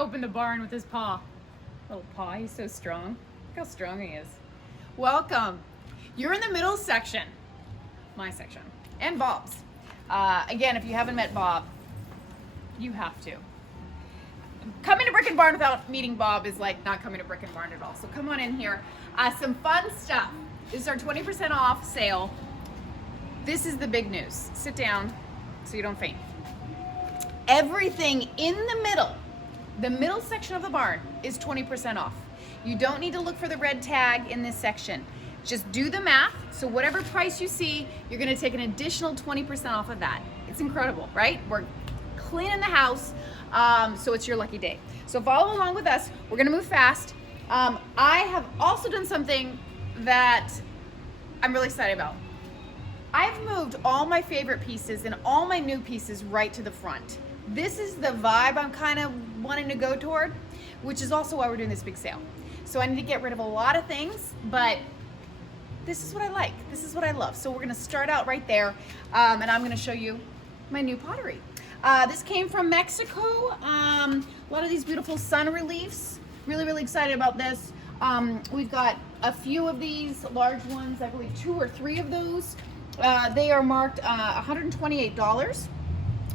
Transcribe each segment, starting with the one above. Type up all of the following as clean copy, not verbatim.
open the barn with his paw. Little paw, he's so strong. Look how strong he is. Welcome. You're in the middle section, my section, and Bob's. Again, if you haven't met Bob, you have to. Coming to Brick and Barn without meeting Bob is like not coming to Brick and Barn at all. So come on in here. Some fun stuff. This is our 20% off sale. This is the big news. Sit down so you don't faint. Everything in the middle section of the barn is 20% off. You don't need to look for the red tag in this section. Just do the math. So whatever price you see, you're gonna take an additional 20% off of that. It's incredible, right? We're cleaning the house, so it's your lucky day. So follow along with us. We're gonna move fast. I have also done something that I'm really excited about. I've moved all my favorite pieces and all my new pieces right to the front. This is the vibe I'm kind of wanting to go toward, which is also why we're doing this big sale. So I need to get rid of a lot of things, but this is what I like. This is what I love. So we're gonna start out right there, and I'm gonna show you my new pottery. This came from Mexico. A lot of these beautiful sun reliefs. Really, really excited about this. We've got a few of these large ones, I believe 2 or 3 of those. They are marked $128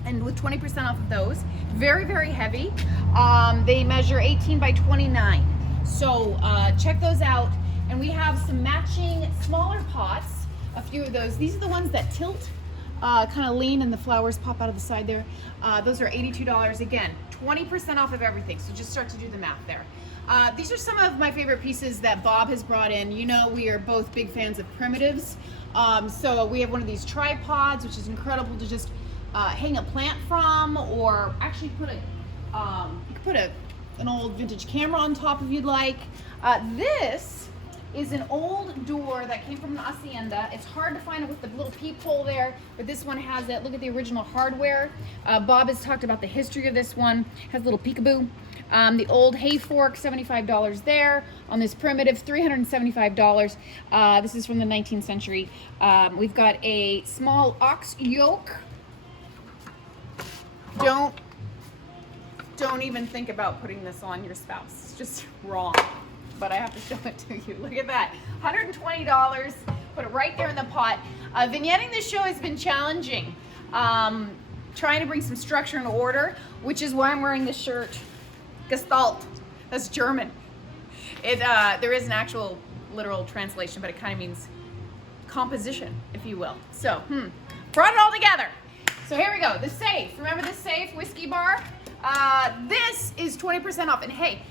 and with 20% off of those. Very, very heavy. They measure 18 by 29. So check those out. And we have some matching smaller pots, a few of those. These are the ones that tilt, kind of lean, and the flowers pop out of the side there. Those are $82. Again, 20% off of everything. So just start to do the math there. These are some of my favorite pieces that Bob has brought in. You know, we are both big fans of primitives. So we have one of these tripods, which is incredible to just hang a plant from, or actually put a, you could put an old vintage camera on top if you'd like. This is an old door that came from an hacienda. It's hard to find it with the little peephole there, but this one has it. Look at the original hardware. Bob has talked about the history of this one. It has a little peekaboo. The old hay fork, $75 there. On this primitive, $375. This is from the 19th century. We've got a small ox yoke. Don't even think about putting this on your spouse. It's just wrong. But I have to show it to you. Look at that, $120. Put it right there in the pot. Vignetting this show has been challenging. Trying to bring some structure and order, which is why I'm wearing this shirt. Gestalt, that's German. There is an actual literal translation, but it kind of means composition, if you will. So, brought it all together. So here we go, the safe. Remember the safe whiskey bar? This is 20% off, and hey,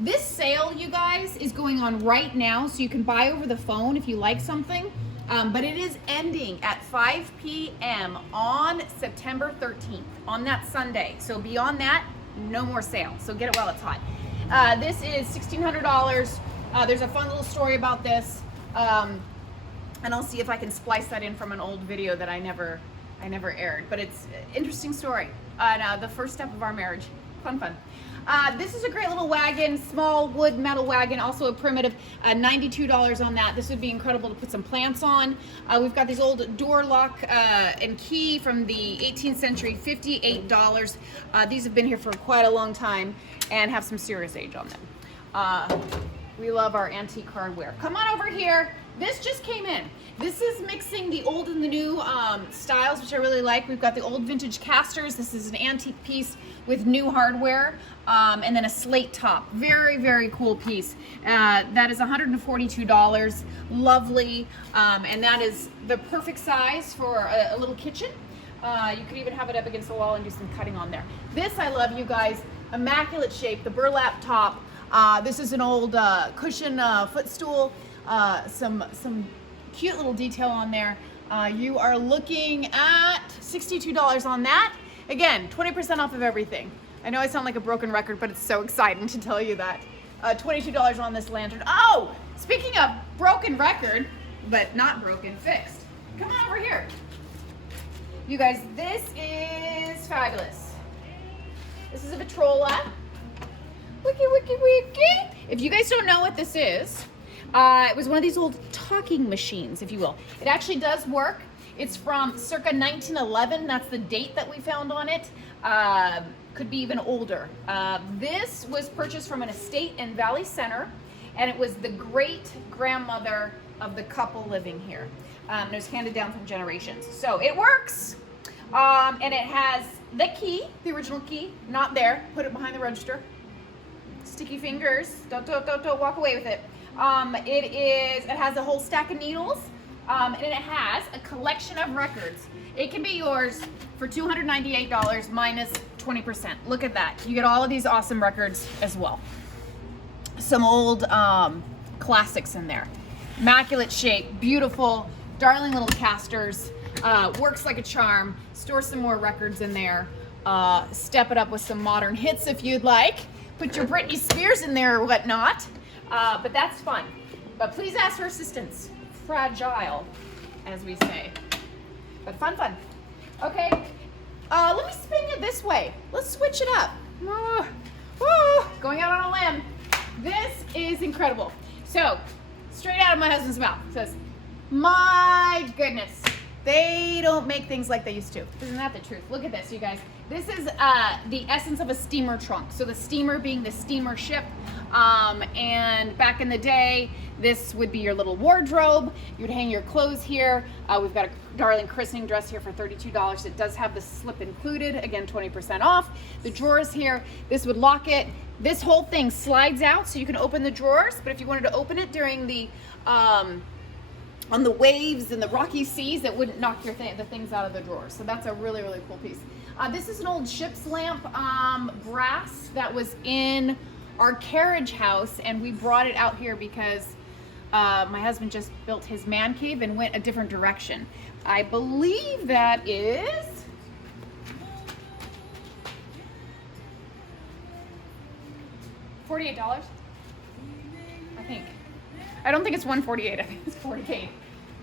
this sale, you guys, is going on right now, so you can buy over the phone if you like something, but it is ending at 5 p.m. on September 13th, on that Sunday. So beyond that, no more sale, so get it while it's hot. This is $1,600. There's a fun little story about this, and I'll see if I can splice that in from an old video that I never aired, but it's an interesting story. The first step of our marriage. Fun. This is a great little wagon, small wood metal wagon, also a primitive, $92 on that. This would be incredible to put some plants on. We've got these old door lock and key from the 18th century, $58. These have been here for quite a long time and have some serious age on them. We love our antique hardware. Come on over here. This just came in. This is mixing the old and the new styles, which I really like. We've got the old vintage casters. This is an antique piece with new hardware, and then a slate top. Very, very cool piece. That is $142. Lovely, and that is the perfect size for a little kitchen. You could even have it up against the wall and do some cutting on there. This I love, you guys. Immaculate shape, the burlap top. This is an old cushion footstool. Some cute little detail on there. You are looking at $62 on that. Again, 20% off of everything. I know I sound like a broken record, but it's so exciting to tell you that. $22 on this lantern. Oh, speaking of broken record, but not broken, fixed. Come on over here. You guys, this is fabulous. This is a Vitrola. Wiki, wiki, wiki. If you guys don't know what this is, it was one of these old talking machines, if you will. It actually does work. It's from circa 1911. That's the date that we found on it. could be even older. This was purchased from an estate in Valley Center, and it was the great grandmother of the couple living here. It was handed down from generations. So it works, and it has the key, the original key, not there. Put it behind the register. Sticky fingers. Don't walk away with it. It has a whole stack of needles, and it has a collection of records. It can be yours for $298 minus 20%. Look at that. You get all of these awesome records as well. Some old classics in there. Immaculate shape, beautiful, darling little casters. Works like a charm. Store some more records in there. Step it up with some modern hits if you'd like. Put your Britney Spears in there or whatnot. But that's fun. But please ask for assistance. Fragile, as we say. But fun. Okay. Let me spin you this way. Let's switch it up. Going out on a limb. This is incredible. So, straight out of my husband's mouth, it says, my goodness, they don't make things like they used to. Isn't that the truth? Look at this, you guys. This is the essence of a steamer trunk. So the steamer being the steamer ship. And back in the day, this would be your little wardrobe. You'd hang your clothes here. We've got a darling christening dress here for $32. It does have the slip included. Again, 20% off. The drawers here, this would lock it. This whole thing slides out so you can open the drawers. But if you wanted to open it during the, on the waves and the rocky seas, it wouldn't knock the things out of the drawers. So that's a really, really cool piece. This is an old ship's lamp brass that was in our carriage house, and we brought it out here because my husband just built his man cave and went a different direction. I believe that is $48, I think. I don't think it's $148, I think it's $48.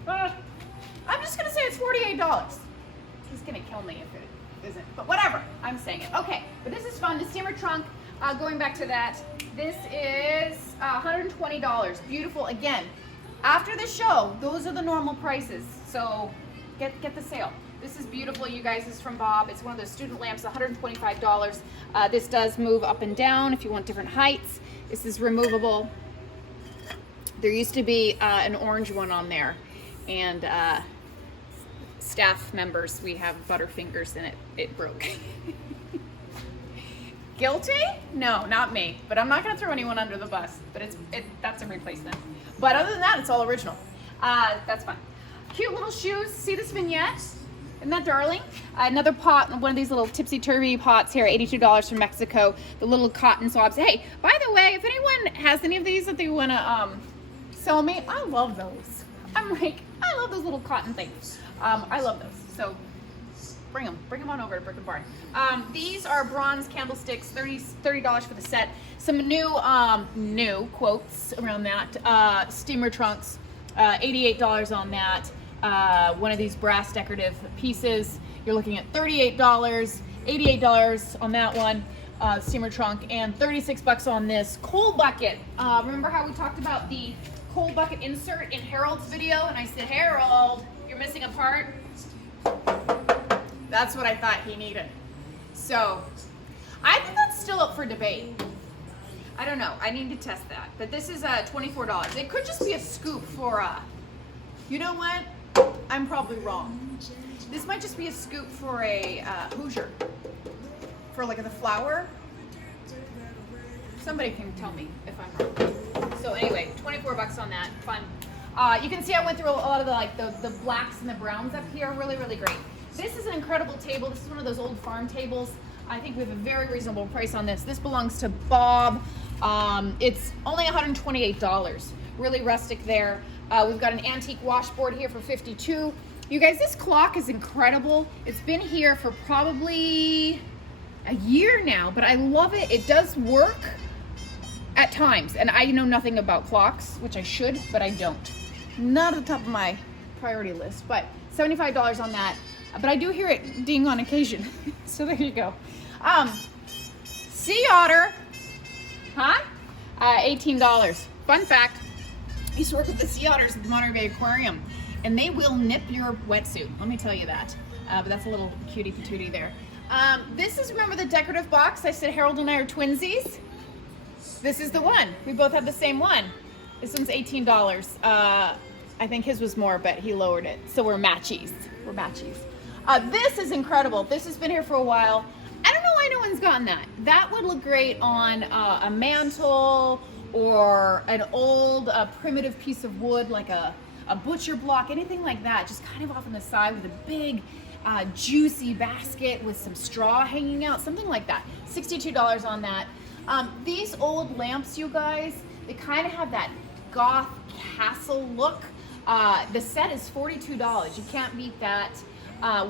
I'm just gonna say it's $48. He's gonna kill me if it isn't, but whatever, I'm saying it. Okay, but this is fun. The steamer trunk, going back to that, this is $120. Beautiful. Again, after the show, those are the normal prices, so get the sale. This is beautiful, you guys. This is from Bob. It's one of those student lamps, $125. This does move up and down if you want different heights. This is removable. There used to be an orange one on there, and staff members, we have Butterfingers, and it broke. Guilty? No, not me. But I'm not going to throw anyone under the bus. But that's a replacement. But other than that, it's all original. That's fun. Cute little shoes. See this vignette? Isn't that darling? Another pot, one of these little tipsy-turvy pots here, $82 from Mexico. The little cotton swabs. Hey, by the way, if anyone has any of these that they want to sell me, I love those. I'm like, I love those little cotton things. I love those. So bring them on over to Brick and Barn. These are bronze candlesticks, $30 for the set. Some new quotes around that. Steamer trunks, $88 on that. One of these brass decorative pieces, you're looking at $38, $88 on that one, steamer trunk, and $36 on this coal bucket. Remember how we talked about the coal bucket insert in Harold's video? And I said, Harold, you're missing a part. That's what I thought he needed. So I think that's still up for debate. I don't know. I need to test that. But this is $24. It could just be a scoop for you know what? I'm probably wrong. This might just be a scoop for a Hoosier. For like the flour. Somebody can tell me if I'm wrong. So anyway, $24 on that. Fun. You can see I went through a lot of the blacks and the browns up here. Really, really great. This is an incredible table. This is one of those old farm tables. I think we have a very reasonable price on this. This belongs to Bob. It's only $128. Really rustic there. We've got an antique washboard here for $52. You guys, this clock is incredible. It's been here for probably a year now, but I love it. It does work at times, and I know nothing about clocks, which I should, but I don't. Not at the top of my priority list, but $75 on that. But I do hear it ding on occasion. So there you go. Sea otter, huh? $18. Fun fact, I used to work with the sea otters at the Monterey Bay Aquarium, and they will nip your wetsuit. Let me tell you that. But that's a little cutie patootie there. This is, remember the decorative box? I said Harold and I are twinsies. This is the one. We both have the same one. This one's $18. I think his was more, but he lowered it. So we're matchies. We're matchies. This is incredible. This has been here for a while. I don't know why no one's gotten that. That would look great on a mantle or an old primitive piece of wood, like a butcher block, anything like that. Just kind of off on the side with a big juicy basket with some straw hanging out, something like that. $62 on that. These old lamps, you guys, they kind of have that goth castle look. The set is $42. You can't beat that.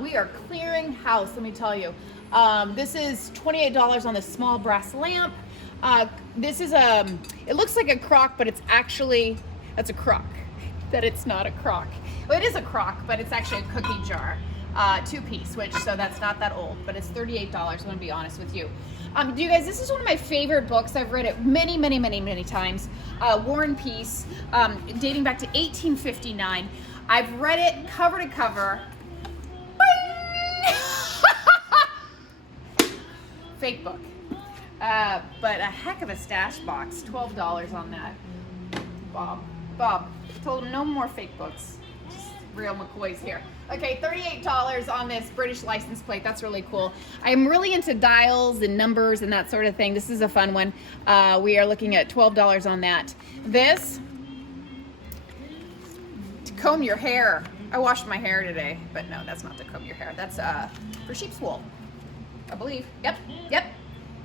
We are clearing house, let me tell you. This is $28 on the small brass lamp. This is it looks like a crock, but it's actually, that's a crock. That it's not a crock. Well, it is a crock, but it's actually a cookie jar. 2-piece, so that's not that old, but it's $38. I'm gonna be honest with you. You guys, this is one of my favorite books. I've read it many, many, many, many times. War and Peace, dating back to 1859. I've read it cover to cover. Fake book, but a heck of a stash box. $12 on that. Bob told him no more fake books. Just real McCoys here. Okay, $38 on this British license plate. That's really cool. I'm really into dials and numbers and that sort of thing. This is a fun one. We are looking at $12 on that. This, to comb your hair. I washed my hair today, but no, that's not to comb your hair. That's for sheep's wool, I believe. Yep.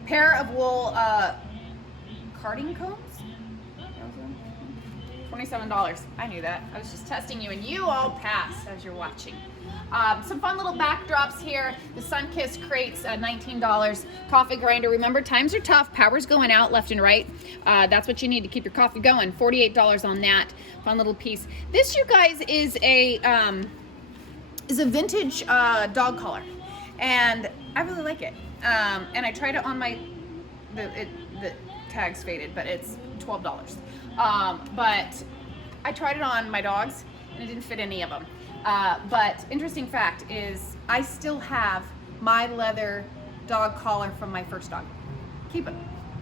Pair of wool carding combs. $27. I knew that. I was just testing you, and you all passed as you're watching. Some fun little backdrops here. The Sunkist crates, $19. Coffee grinder. Remember, times are tough. Power's going out left and right. That's what you need to keep your coffee going. $48 on that. Fun little piece. This, you guys, is a vintage dog collar, and I really like it. And I tried it on the tag's faded, but it's $12. But I tried it on my dogs and it didn't fit any of them. But interesting fact is I still have my leather dog collar from my first dog. Keep it.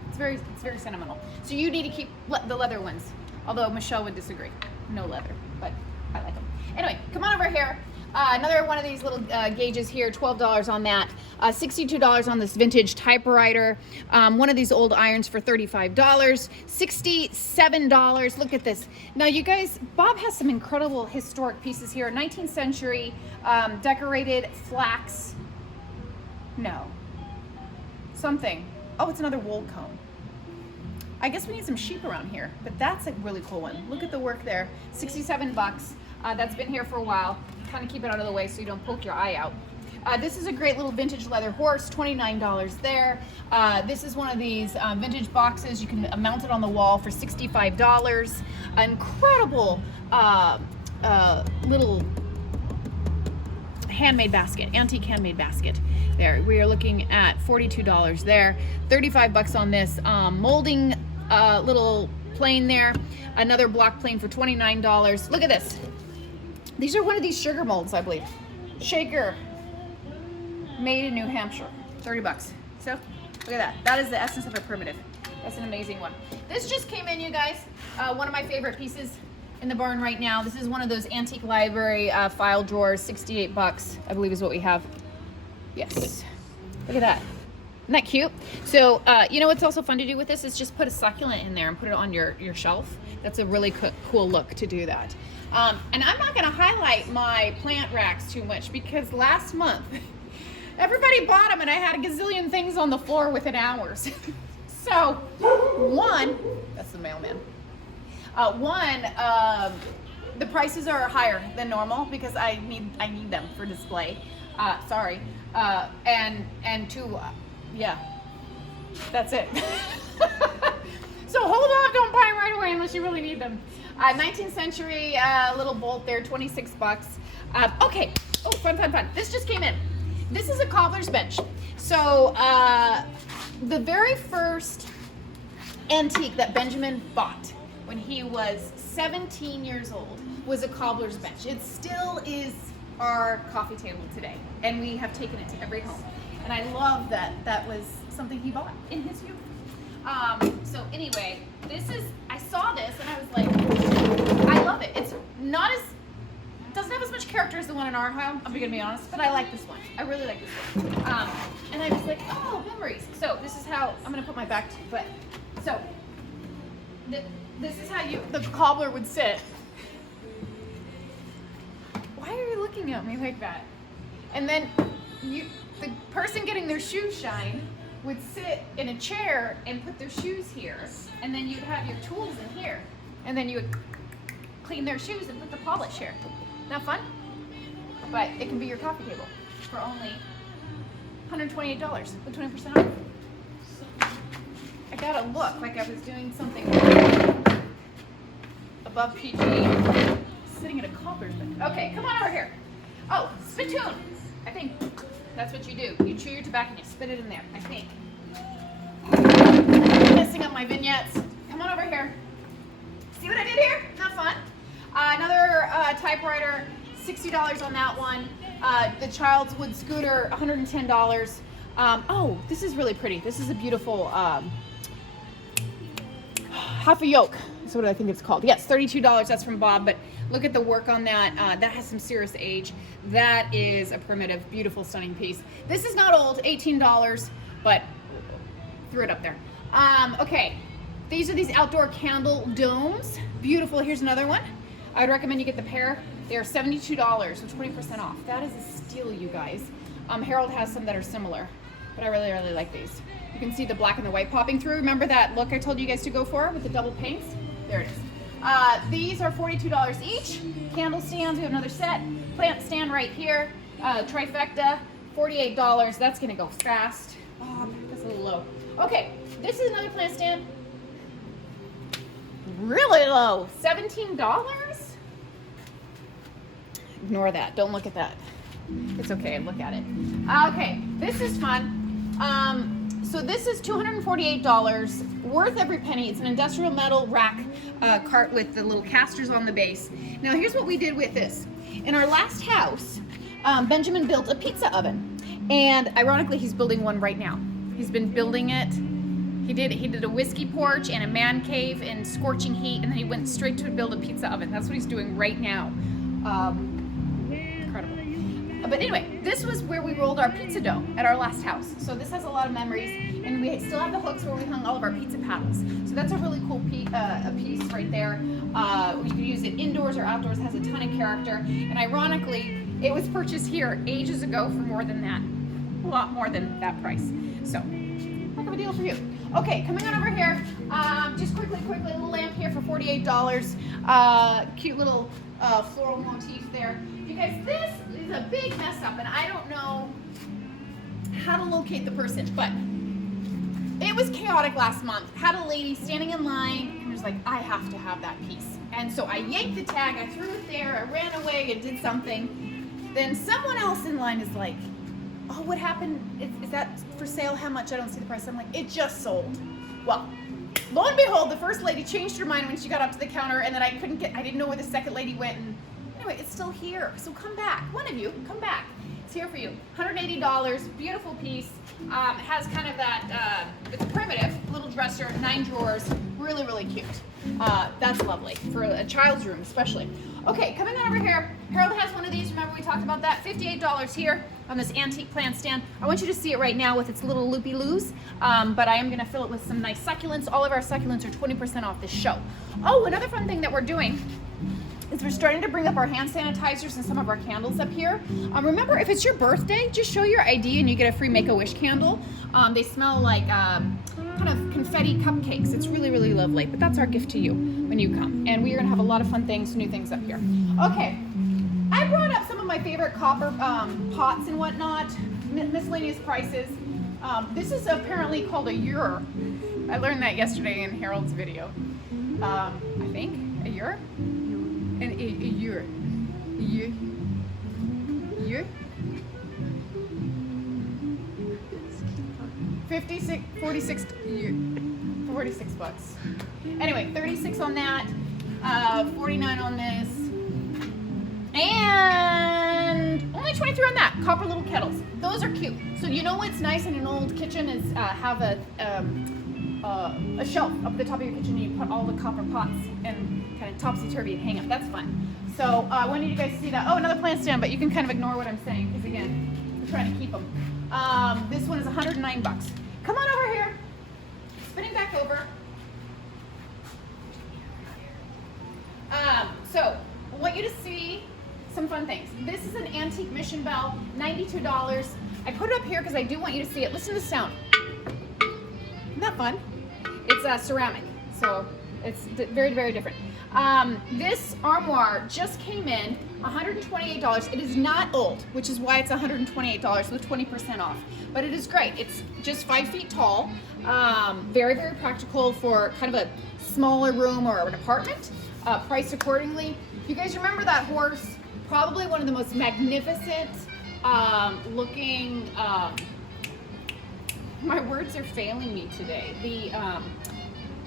It's very sentimental. So you need to keep the leather ones. Although Michelle would disagree. No leather, but I like them. Anyway, come on over here. Another one of these little gauges here, $12 on that. $62 on this vintage typewriter. One of these old irons for $35. $67. Look at this. Now, you guys, Bob has some incredible historic pieces here. 19th century decorated flax. No. Something. Oh, it's another wool comb. I guess we need some sheep around here, but that's a really cool one. Look at the work there. $67. That's been here for a while. Kind of keep it out of the way so you don't poke your eye out. This is a great little vintage leather horse, $29 there. This is one of these vintage boxes. You can mount it on the wall for $65. Incredible little handmade basket, antique handmade basket. There, we are looking at $42 there. $35 on this molding little plane there. Another block plane for $29. Look at this. These are one of these sugar molds, I believe. Shaker, made in New Hampshire, $30. So look at that. That is the essence of a primitive. That's an amazing one. This just came in, you guys. One of my favorite pieces in the barn right now. This is one of those antique library file drawers, $68, I believe is what we have. Yes. Look at that. Isn't that cute? So, you know what's also fun to do with this is just put a succulent in there and put it on your shelf. That's a really cool look to do that. And I'm not going to highlight my plant racks too much because last month everybody bought them and I had a gazillion things on the floor within hours. So, one, that's the mailman. The prices are higher than normal because I need them for display. Sorry. And two, yeah, that's it. So hold on, don't buy them right away unless you really need them. 19th century little bolt there, $26. Okay, oh, fun. This just came in. This is a cobbler's bench. So the very first antique that Benjamin bought when he was 17 years old was a cobbler's bench. It still is our coffee table today, and we have taken it to every home. And I love that that was something he bought in his youth. So anyway, I saw this and I was like, I love it. It's not as, doesn't have as much character as the one in our home, I'm gonna be honest, but I like this one. I really like this one. And I was like, oh, memories. So this is how, I'm gonna put my back to you, but, so, this is how the cobbler would sit. Why are you looking at me like that? And then the person getting their shoes shined would sit in a chair and put their shoes here, and then you'd have your tools in here, and then you would clean their shoes and put the polish here. Not fun? But it can be your coffee table for only $128 with 20% off. I gotta look like I was doing something above PG, sitting at a cobbler's bench. Okay, come on over here. Oh, spittoon. I think that's what you do. You chew your tobacco and you spit it in there, I think. Messing up my vignettes. Come on over here. See what I did here? Not fun? Another typewriter, $60 on that one. The Child's Wood scooter, $110. Oh, this is really pretty. This is a beautiful half a yoke. That's what I think it's called. Yes, $32. That's from Bob, but look at the work on that. That has some serious age. That is a primitive, beautiful, stunning piece. This is not old, $18, but threw it up there. Okay, these are these outdoor candle domes. Beautiful. Here's another one. I would recommend you get the pair. They are $72 with 20% off. That is a steal, you guys. Harold has some that are similar, but I really, really like these. You can see the black and the white popping through. Remember that look I told you guys to go for with the double paints? There it is. These are $42 each. Candle stands, we have another set. Plant stand right here. Trifecta, $48. That's gonna go fast. Oh, that's a little low. Okay, this is another plant stand. Really low, $17? Ignore that, don't look at that. It's okay, look at it. Okay, this is fun. So this is $248, worth every penny. It's an industrial metal rack cart with the little casters on the base. Now here's what we did with this. In our last house, Benjamin built a pizza oven. And ironically, he's building one right now. He's been building it. He did a whiskey porch and a man cave in scorching heat, and then he went straight to build a pizza oven. That's what he's doing right now. Incredible. But anyway, this was where we rolled our pizza dough at our last house. So this has a lot of memories, and we still have the hooks where we hung all of our pizza paddles. So that's a really cool piece right there. You can use it indoors or outdoors. It has a ton of character. And ironically, it was purchased here ages ago for more than that. A lot more than that price. So, heck of a deal for you. Okay, coming on over here, just quickly, a little lamp here for $48. Cute little floral motif there. You guys, this is a big mess up, and I don't know how to locate the person, but it was chaotic last month. Had a lady standing in line and was like, I have to have that piece. And so I yanked the tag, I threw it there, I ran away and did something. Then someone else in line is like, oh, what happened? Is that for sale? How much? I don't see the price. I'm like, it just sold. Well, lo and behold, the first lady changed her mind when she got up to the counter, and then I didn't know where the second lady went. And anyway, it's still here. So come back. One of you, come back. It's here for you. $180, beautiful piece. It has kind of that, it's primitive, little dresser, 9 drawers, really, really cute. That's lovely, for a child's room especially. Okay, coming on over here, Harold has one of these, remember we talked about that? $58 here on this antique plant stand. I want you to see it right now with its little loopy-loos, but I am gonna fill it with some nice succulents. All of our succulents are 20% off this show. Oh, another fun thing that we're doing is we're starting to bring up our hand sanitizers and some of our candles up here. Remember, if it's your birthday, just show your ID and you get a free Make-A-Wish candle. They smell like kind of confetti cupcakes. It's really, really lovely, but that's our gift to you when you come. And we are gonna have a lot of fun things, new things up here. Okay, I brought up some of my favorite copper pots and whatnot, miscellaneous prices. This is apparently called a ewer. I learned that yesterday in Harold's video. I think, a ewer? And a ewer. Ewer? 46 bucks. Anyway, 36 on that, 49 on this, and only $123 on that. Copper little kettles. Those are cute. So you know what's nice in an old kitchen is have a shelf up at the top of your kitchen and you put all the copper pots and kind of topsy-turvy and hang up. That's fun. So I wanted you guys to see that. Oh, another plant stand, but you can kind of ignore what I'm saying because again, we're trying to keep them. This one is $109. Come on over here. Spinning back over. So I want you to see some fun things. This is an antique mission bell, $92. I put it up here because I do want you to see it. Listen to the sound. Isn't that fun? It's ceramic, so it's very, very different. This armoire just came in, $128. It is not old, which is why it's $128 with 20% off. But it is great. It's just 5 feet tall. Very, very practical for kind of a smaller room or an apartment. Priced accordingly. If you guys remember that horse, probably one of the most magnificent looking, my words are failing me today, the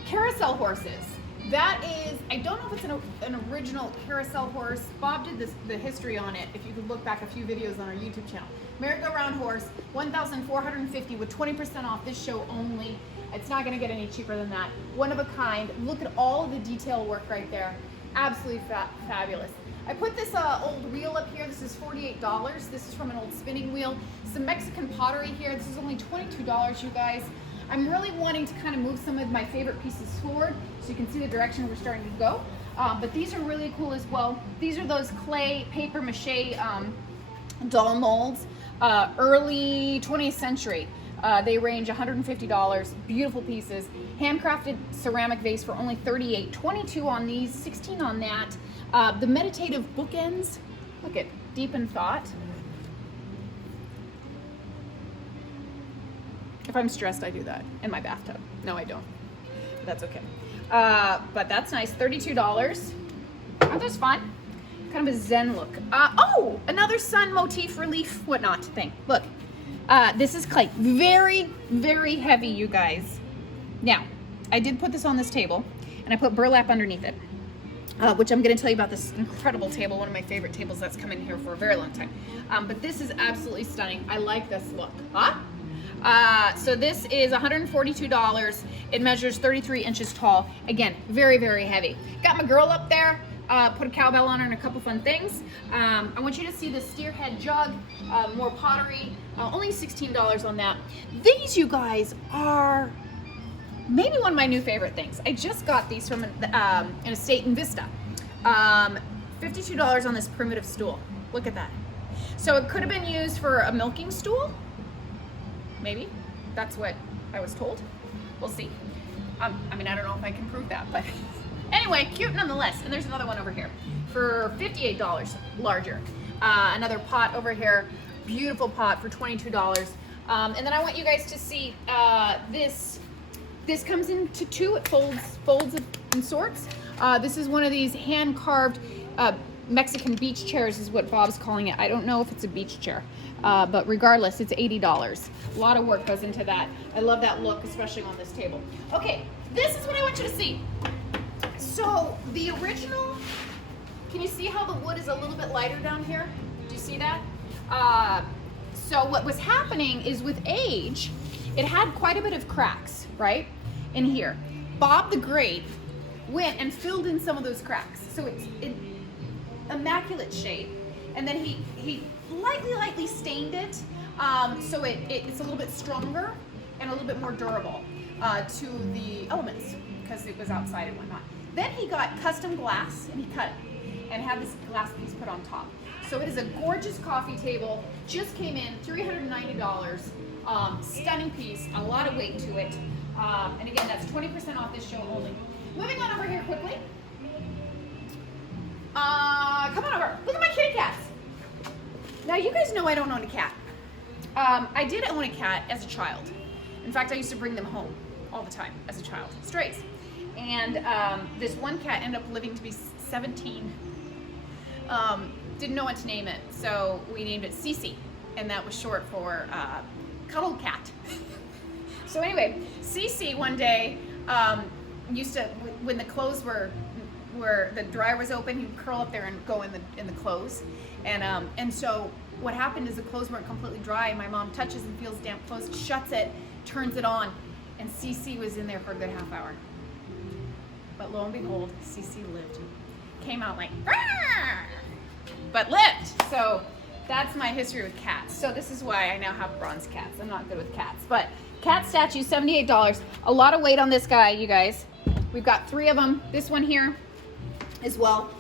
carousel horses. That is, I don't know if it's an original carousel horse. Bob did the history on it, if you could look back a few videos on our YouTube channel. Merry-go-round horse, $1,450 with 20% off this show only. It's not gonna get any cheaper than that. One of a kind. Look at all the detail work right there. Absolutely fabulous. I put this old wheel up here. This is $48. This is from an old spinning wheel. Some Mexican pottery here. This is only $22, you guys. I'm really wanting to kind of move some of my favorite pieces forward so you can see the direction we're starting to go. But these are really cool as well. These are those clay paper mache doll molds, early 20th century. They range $150, beautiful pieces. Handcrafted ceramic vase for only $38, 22 on these, 16 on that. The meditative bookends, look at deep in thought. If I'm stressed, I do that in my bathtub. No, I don't, but that's okay. But that's nice, $32. Oh, that's fun. Kind of a Zen look. Oh, another sun motif relief whatnot thing. Look. This is clay. Very, very heavy, you guys. Now, I did put this on this table, and I put burlap underneath it, which I'm going to tell you about this incredible table, one of my favorite tables that's come in here for a very long time. But this is absolutely stunning. I like this look. So this is $142. It measures 33 inches tall. Again, very, very heavy. Got my girl up there. Put a cowbell on her and a couple fun things. I want you to see the steerhead jug, more pottery, only $16 on that. These, you guys, are maybe one of my new favorite things. I just got these from an estate in Vista. $52 on this primitive stool. Look at that. So it could have been used for a milking stool. Maybe. That's what I was told. We'll see. I mean, I don't know if I can prove that, but anyway, cute nonetheless. And there's another one over here for $58, larger. Another pot over here, beautiful pot for $22. And then I want you guys to see this. This comes into two, it folds in sorts. This is one of these hand-carved Mexican beach chairs is what Bob's calling it. I don't know if it's a beach chair, but regardless, it's $80. A lot of work goes into that. I love that look, especially on this table. Okay, this is what I want you to see. So the original, can you see how the wood is a little bit lighter down here? Do you see that? So what was happening is with age, it had quite a bit of cracks, right, in here. Bob the Great went and filled in some of those cracks. So it's in immaculate shape. And then he lightly stained it so it's a little bit stronger and a little bit more durable to the elements because it was outside and whatnot. Then he got custom glass and he cut it and had this glass piece put on top. So it is a gorgeous coffee table, just came in, $390, stunning piece, a lot of weight to it. And again, that's 20% off this show only. Moving on over here quickly. Come on over, look at my kitty cats. Now you guys know I don't own a cat. I did own a cat as a child. In fact, I used to bring them home all the time as a child, strays. And this one cat ended up living to be 17. Didn't know what to name it, so we named it Cece, and that was short for cuddle cat. So anyway, Cece one day used to, when the clothes were the dryer was open, he'd curl up there and go in the clothes, and so what happened is the clothes weren't completely dry, and my mom touches and feels damp clothes, shuts it, turns it on, and CC was in there for a good half hour. But lo and behold, CC lived. Came out like, "Arr!" But lived. So that's my history with cats. So this is why I now have bronze cats. I'm not good with cats. But cat statue, $78. A lot of weight on this guy, you guys. We've got 3 of them. This one here as well.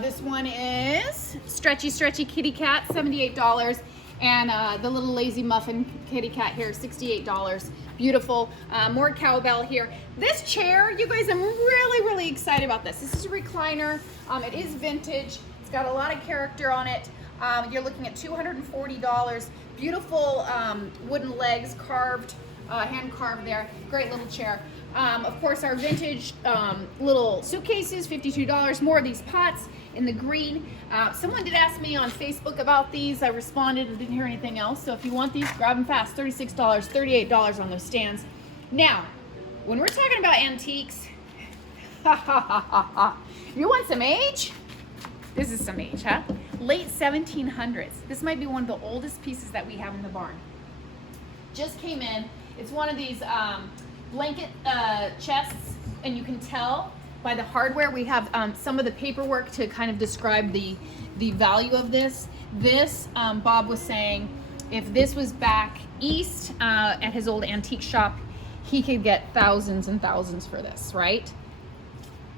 This one is stretchy kitty cat, $78. And the little lazy muffin kitty cat here, $68. Beautiful. More cowbell here. This chair, you guys, I'm really excited about this. This is a recliner. It is vintage. It's got a lot of character on it. You're looking at $240. Beautiful wooden legs, carved, hand carved there. Great little chair. Of course, our vintage little suitcases, $52. More of these pots in the green. Someone did ask me on Facebook about these. I responded and didn't hear anything else. So if you want these, grab them fast. $36, $38 on those stands. Now, when we're talking about antiques, you want some age? This is some age, huh? Late 1700s. This might be one of the oldest pieces that we have in the barn. Just came in. It's one of these blanket chests, and you can tell by the hardware. We have some of the paperwork to kind of describe the value of this. This, Bob was saying, if this was back east at his old antique shop, he could get thousands and thousands for this, right?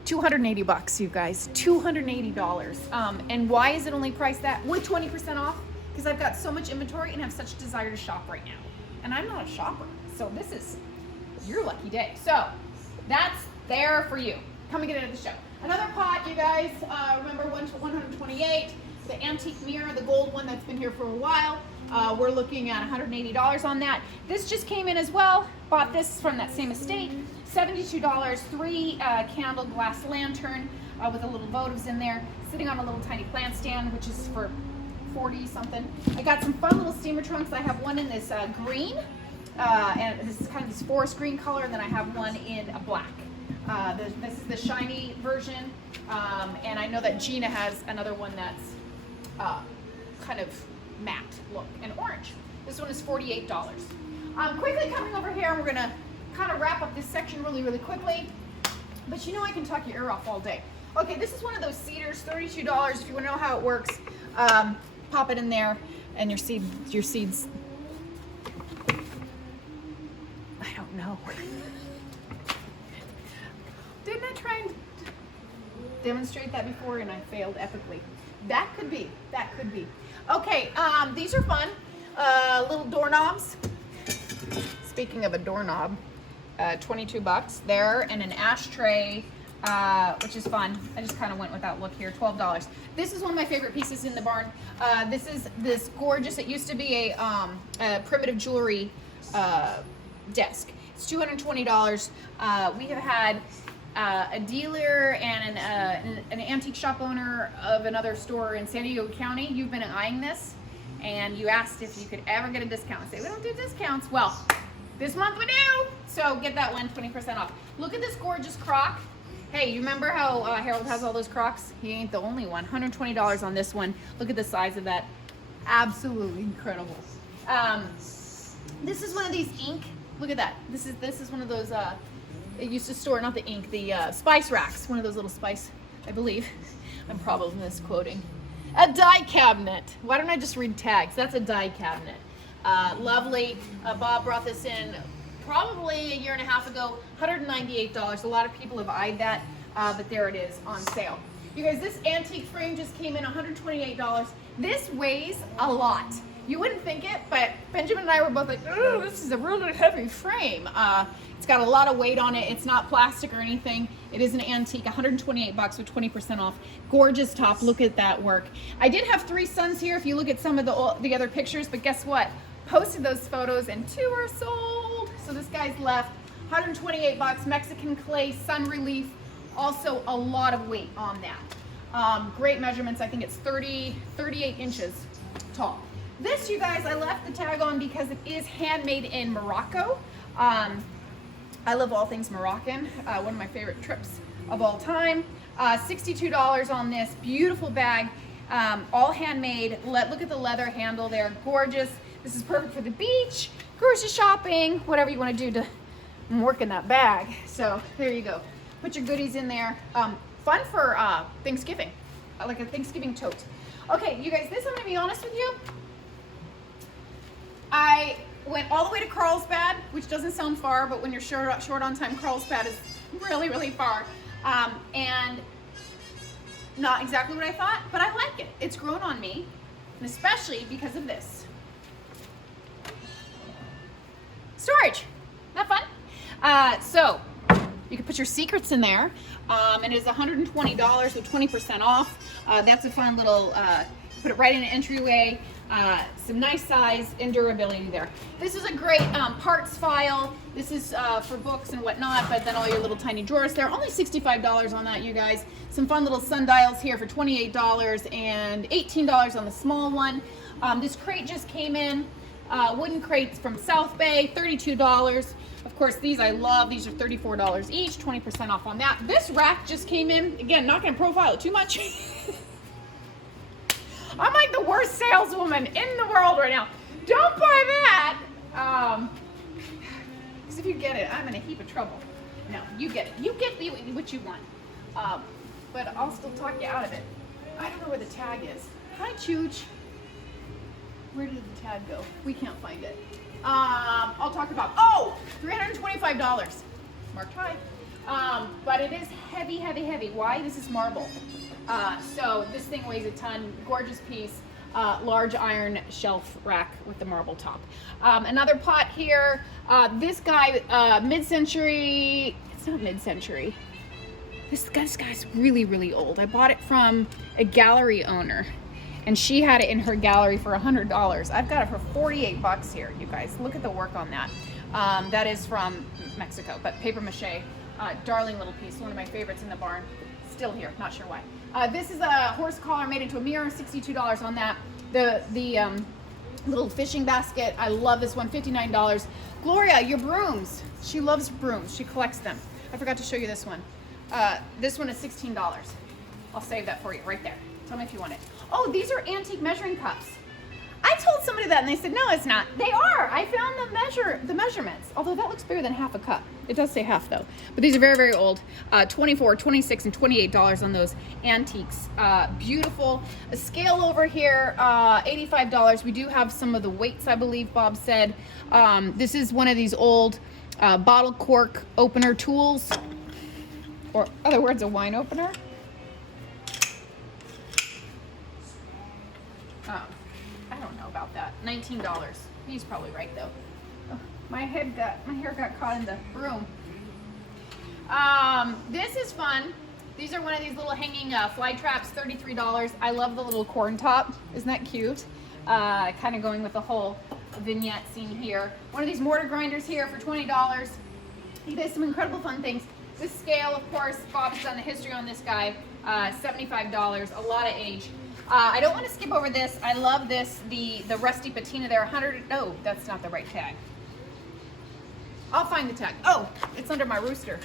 $280, you guys, $280. And why is it only priced that with 20% off? Because I've got so much inventory and have such desire to shop right now. And I'm not a shopper, so this is your lucky day. So that's there for you. Come and get it at the show. Another pot, you guys, remember 128, the antique mirror, the gold one that's been here for a while. We're looking at $180 on that. This just came in as well. Bought this from that same estate. $72, 3 candle glass lantern with a little votives in there, sitting on a little tiny plant stand, which is for 40 something. I got some fun little steamer trunks. I have one in this green, and this is kind of this forest green color, and then I have one in a black. This is the shiny version, and I know that Gina has another one that's kind of matte look and orange. This one is $48. Quickly coming over here, and we're gonna kind of wrap up this section really quickly, but you know I can talk your ear off all day. Okay, this is one of those cedars, $32. If you want to know how it works, pop it in there, and your seeds. I don't know. Didn't I try and demonstrate that before and I failed epically? That could be. Okay, these are fun. Little doorknobs. Speaking of a doorknob, $22 there, and an ashtray, which is fun. I just kind of went with that look here, $12. This is one of my favorite pieces in the barn. This is this gorgeous, it used to be a primitive jewelry desk. It's $220. We have had a dealer and an antique shop owner of another store in San Diego County. You've been eyeing this, and you asked if you could ever get a discount. I say, we don't do discounts. Well, this month we do, so get that one 20% off. Look at this gorgeous crock. Hey, you remember how Harold has all those crocks? He ain't the only one. $120 on this one. Look at the size of that. Absolutely incredible. This is one of these ink. Look at that. This is one of those. It used to store not the ink, the spice racks. One of those little spice, I believe. I'm probably misquoting. A die cabinet. Why don't I just read tags? That's a die cabinet. Lovely. Bob brought this in probably a year and a half ago. $198. A lot of people have eyed that, but there it is on sale. You guys, this antique frame just came in $128. This weighs a lot. You wouldn't think it, but Benjamin and I were both like, oh, this is a really heavy frame. It's got a lot of weight on it. It's not plastic or anything. It is an antique, $128 with 20% off. Gorgeous top, look at that work. I did have 3 sons here if you look at some of the other pictures, but guess what? Posted those photos and 2 are sold. So this guy's left, $128, Mexican clay, sun relief. Also a lot of weight on that. Great measurements, I think it's 38 inches tall. This, you guys, I left the tag on because it is handmade in Morocco. I love all things Moroccan, one of my favorite trips of all time. $62 on this beautiful bag. all handmade. Look at the leather handle there, gorgeous. This is perfect for the beach, grocery shopping, whatever you want to do to work in that bag. So there you go. Put your goodies in there. Fun for Thanksgiving, like a Thanksgiving tote. Okay, you guys, this I'm gonna be honest with you. I went all the way to Carlsbad, which doesn't sound far, but when you're short on time, Carlsbad is really, really far. And not exactly what I thought, but I like it. It's grown on me, and especially because of this. Storage, not fun? So you can put your secrets in there, and it's $120 with 20% off. That's a fun little, put it right in an entryway. Some nice size and durability there. This is a great parts file. This is for books and whatnot, but then all your little tiny drawers there. Only $65 on that, you guys. Some fun little sundials here for $28 and $18 on the small one. This crate just came in. Wooden crates from South Bay, $32. Of course, these I love. These are $34 each, 20% off on that. This rack just came in. Again, not gonna profile it too much. I'm like the worst saleswoman in the world right now. Don't buy that. Because if you get it, I'm in a heap of trouble. No, you get it. You get what you want. But I'll still talk you out of it. I don't know where the tag is. Hi, Chooch. Where did the tag go? We can't find it. I'll talk about, $325. Marked high. But it is heavy, heavy, heavy. Why? This is marble. So this thing weighs a ton, gorgeous piece, large iron shelf rack with the marble top. Another pot here, this guy, mid-century, it's not mid-century. This guy's really, really old. I bought it from a gallery owner and she had it in her gallery for $100. I've got it for 48 bucks here, you guys. Look at the work on that. That is from Mexico, but paper mache, darling little piece, one of my favorites in the barn. Still here, not sure why. This is a horse collar made into a mirror, $62 on that. The little fishing basket, I love this one, $59. Gloria, your brooms. She loves brooms, she collects them. I forgot to show you this one. This one is $16. I'll save that for you right there. Tell me if you want it. Oh, these are antique measuring cups. I told somebody that and they said, no, it's not. They are. I found the measurements. Although that looks bigger than half a cup. It does say half though. But these are very, very old. $24, $26, and $28 on those antiques. Beautiful. A scale over here, $85. We do have some of the weights, I believe Bob said. This is one of these old bottle cork opener tools. Or other words, a wine opener. I don't know about that. $19. He's probably right though. Oh, my hair got caught in the broom. This is fun. These are one of these little hanging fly traps, $33. I love the little corn top. Isn't that cute? Kind of going with the whole vignette scene here. One of these mortar grinders here for $20. He does some incredible fun things. This scale, of course, Bob's done the history on this guy. $75, a lot of age. I don't want to skip over this. I love this, the rusty patina there, 100, no, that's not the right tag. I'll find the tag. Oh, it's under my rooster.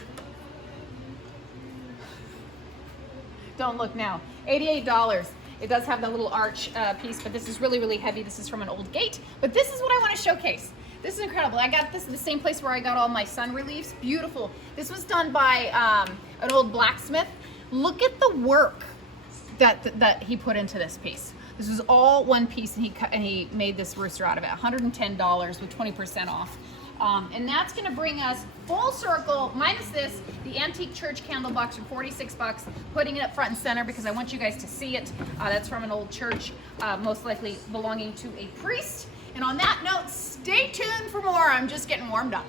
Don't look now. $88. It does have the little arch piece, but this is really, really heavy. This is from an old gate, but this is what I want to showcase. This is incredible. I got this in the same place where I got all my sun reliefs. Beautiful. This was done by an old blacksmith. Look at the work that he put into this piece. This was all one piece, and he made this rooster out of it. $110 with 20% off. And that's gonna bring us full circle, minus this, the antique church candle box for 46 bucks, putting it up front and center because I want you guys to see it. That's from an old church, most likely belonging to a priest. And on that note, stay tuned for more. I'm just getting warmed up.